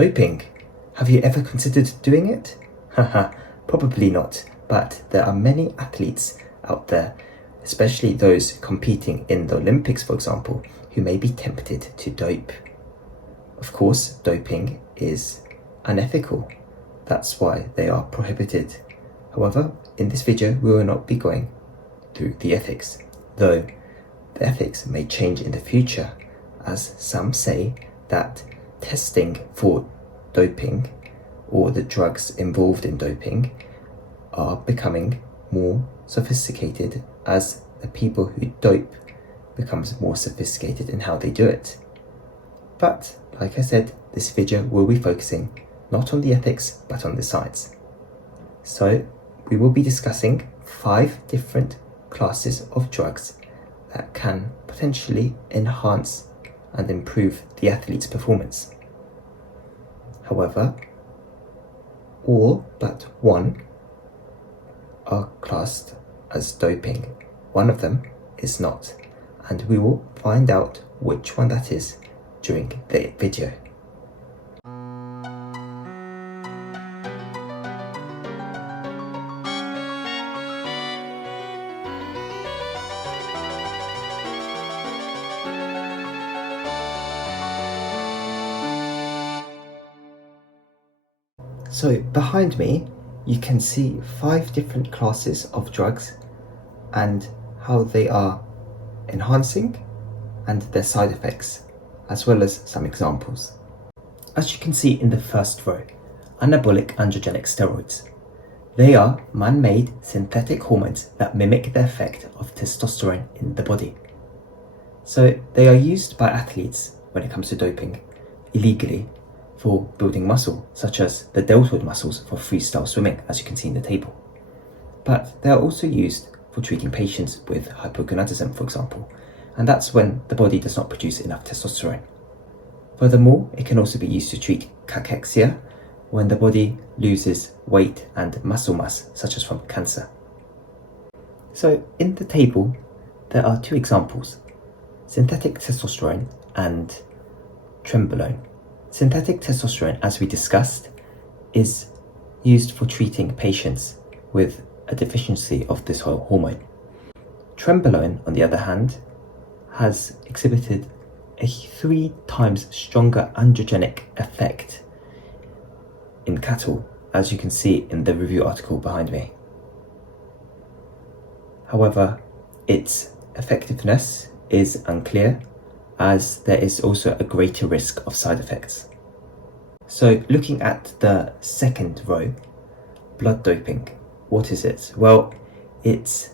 Doping. Have you ever considered doing it? Haha, probably not, but there are many athletes out there, especially those competing in the Olympics, for example, who may be tempted to dope. Of course, doping is unethical. That's why they are prohibited. However, in this video, we will not be going through the ethics, though the ethics may change in the future, as some say that testing for doping or the drugs involved in doping are becoming more sophisticated as the people who dope becomes more sophisticated in how they do it. But like I said, this video will be focusing not on the ethics but on the science. So we will be discussing 5 different classes of drugs that can potentially enhance and improve the athlete's performance. However, all but one are classed as doping. One of them is not, and we will find out which one that is during the video. So behind me, you can see 5 different classes of drugs and how they are enhancing and their side effects, as well as some examples. As you can see in the first row, anabolic androgenic steroids. They are man-made synthetic hormones that mimic the effect of testosterone in the body. So they are used by athletes when it comes to doping illegally for building muscle, such as the deltoid muscles for freestyle swimming, as you can see in the table. But they are also used for treating patients with hypogonadism, for example, and that's when the body does not produce enough testosterone. Furthermore, it can also be used to treat cachexia, when the body loses weight and muscle mass, such as from cancer. So in the table, there are 2 examples, synthetic testosterone and Trembolone. Synthetic testosterone, as we discussed, is used for treating patients with a deficiency of this hormone. Trembolone, on the other hand, has exhibited a 3 times stronger androgenic effect in cattle, as you can see in the review article behind me. However, its effectiveness is unclear, as there is also a greater risk of side effects. So looking at the second row, blood doping. What is it? Well, it's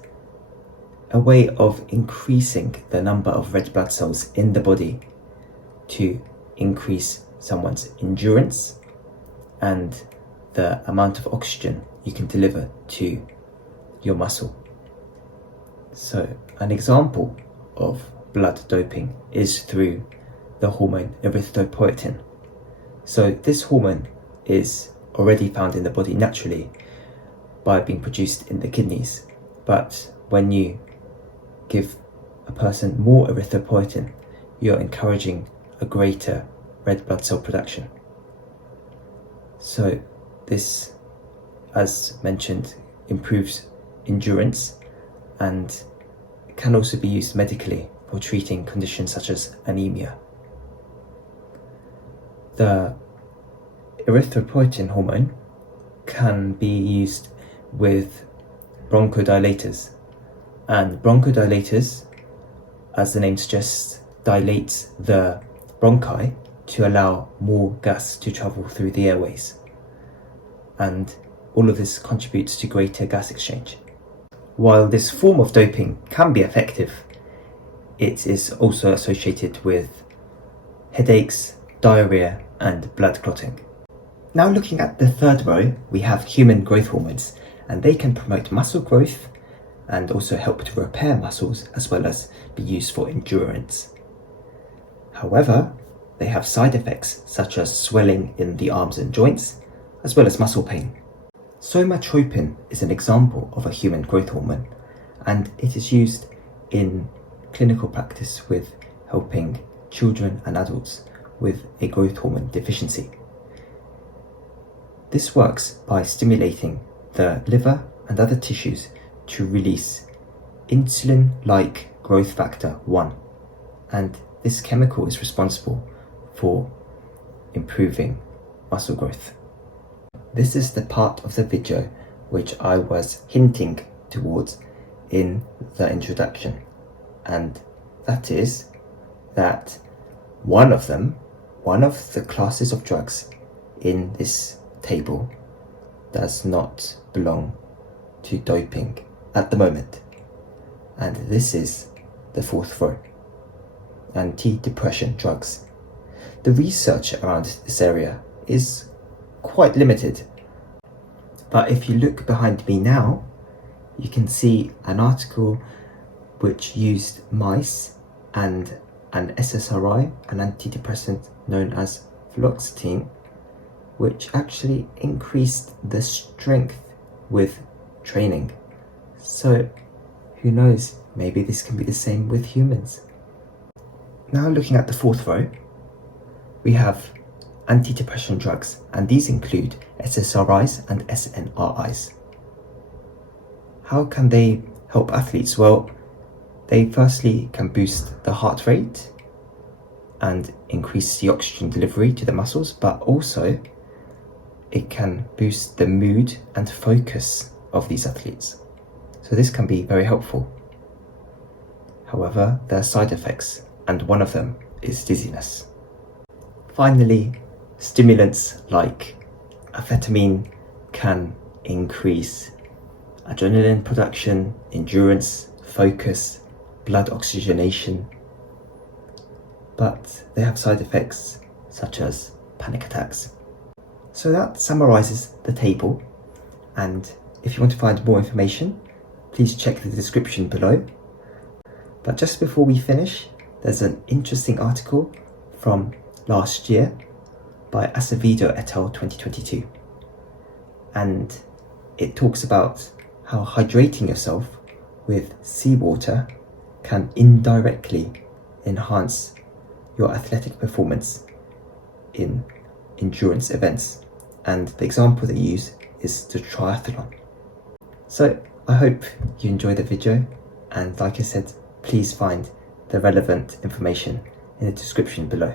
a way of increasing the number of red blood cells in the body to increase someone's endurance and the amount of oxygen you can deliver to your muscle. So an example of blood doping is through the hormone Erythropoietin. So this hormone is already found in the body naturally by being produced in the kidneys, but when you give a person more erythropoietin, you're encouraging a greater red blood cell production. So this, as mentioned, improves endurance and can also be used medically for treating conditions such as anemia. The erythropoietin hormone can be used with bronchodilators, and bronchodilators, as the name suggests, dilates the bronchi to allow more gas to travel through the airways, and all of this contributes to greater gas exchange. While this form of doping can be effective, it is also associated with headaches, diarrhea, and blood clotting. Now looking at the third row, we have human growth hormones, and they can promote muscle growth and also help to repair muscles, as well as be used for endurance. However, they have side effects such as swelling in the arms and joints, as well as muscle pain. Somatropin is an example of a human growth hormone, and it is used in clinical practice with helping children and adults with a growth hormone deficiency. This works by stimulating the liver and other tissues to release insulin-like growth factor 1, and this chemical is responsible for improving muscle growth. This is the part of the video which I was hinting towards in the introduction, and that is that one of the classes of drugs in this table does not belong to doping at the moment, and this is the fourth row: antidepressant drugs. The research around this area is quite limited, but if you look behind me now, you can see an article which used mice and an SSRI, an antidepressant known as fluoxetine, which actually increased the strength with training. So who knows, maybe this can be the same with humans. Now looking at the fourth row, we have antidepressant drugs, and these include SSRIs and SNRIs. How can they help athletes? Well, they firstly can boost the heart rate and increase the oxygen delivery to the muscles, but also it can boost the mood and focus of these athletes. So this can be very helpful. However, there are side effects, and one of them is dizziness. Finally, stimulants like amphetamine can increase adrenaline production, endurance, focus, blood oxygenation, but they have side effects such as panic attacks. So that summarizes the table, and if you want to find more information, please check the description below. But just before we finish, there's an interesting article from last year by Acevedo et al. 2022, and it talks about how hydrating yourself with seawater can indirectly enhance your athletic performance in endurance events, and the example they use is the triathlon. So I hope you enjoyed the video, and like I said, please find the relevant information in the description below.